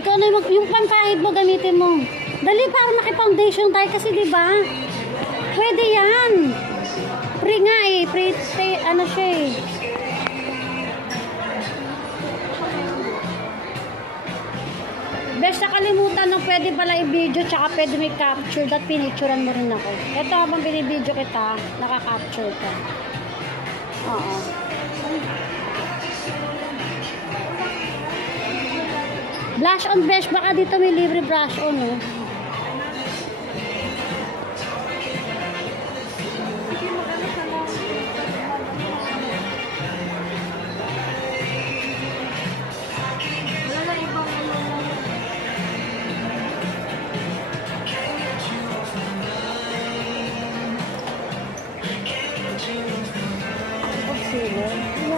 Ikaw na yung pampahid mo, gamitin mo. Dali, para maki-foundation tayo kasi, di ba? Pwede yan. Free nga eh. Free, ano siya eh. Bes, nakalimutan nung pwede pala i-video tsaka pwede may capture. That pinicturean mo rin ako. Ito, habang binibideo kita, nakaka-capture ka. Oo. Blush on, besh. Baka dito may libre brush on, oh.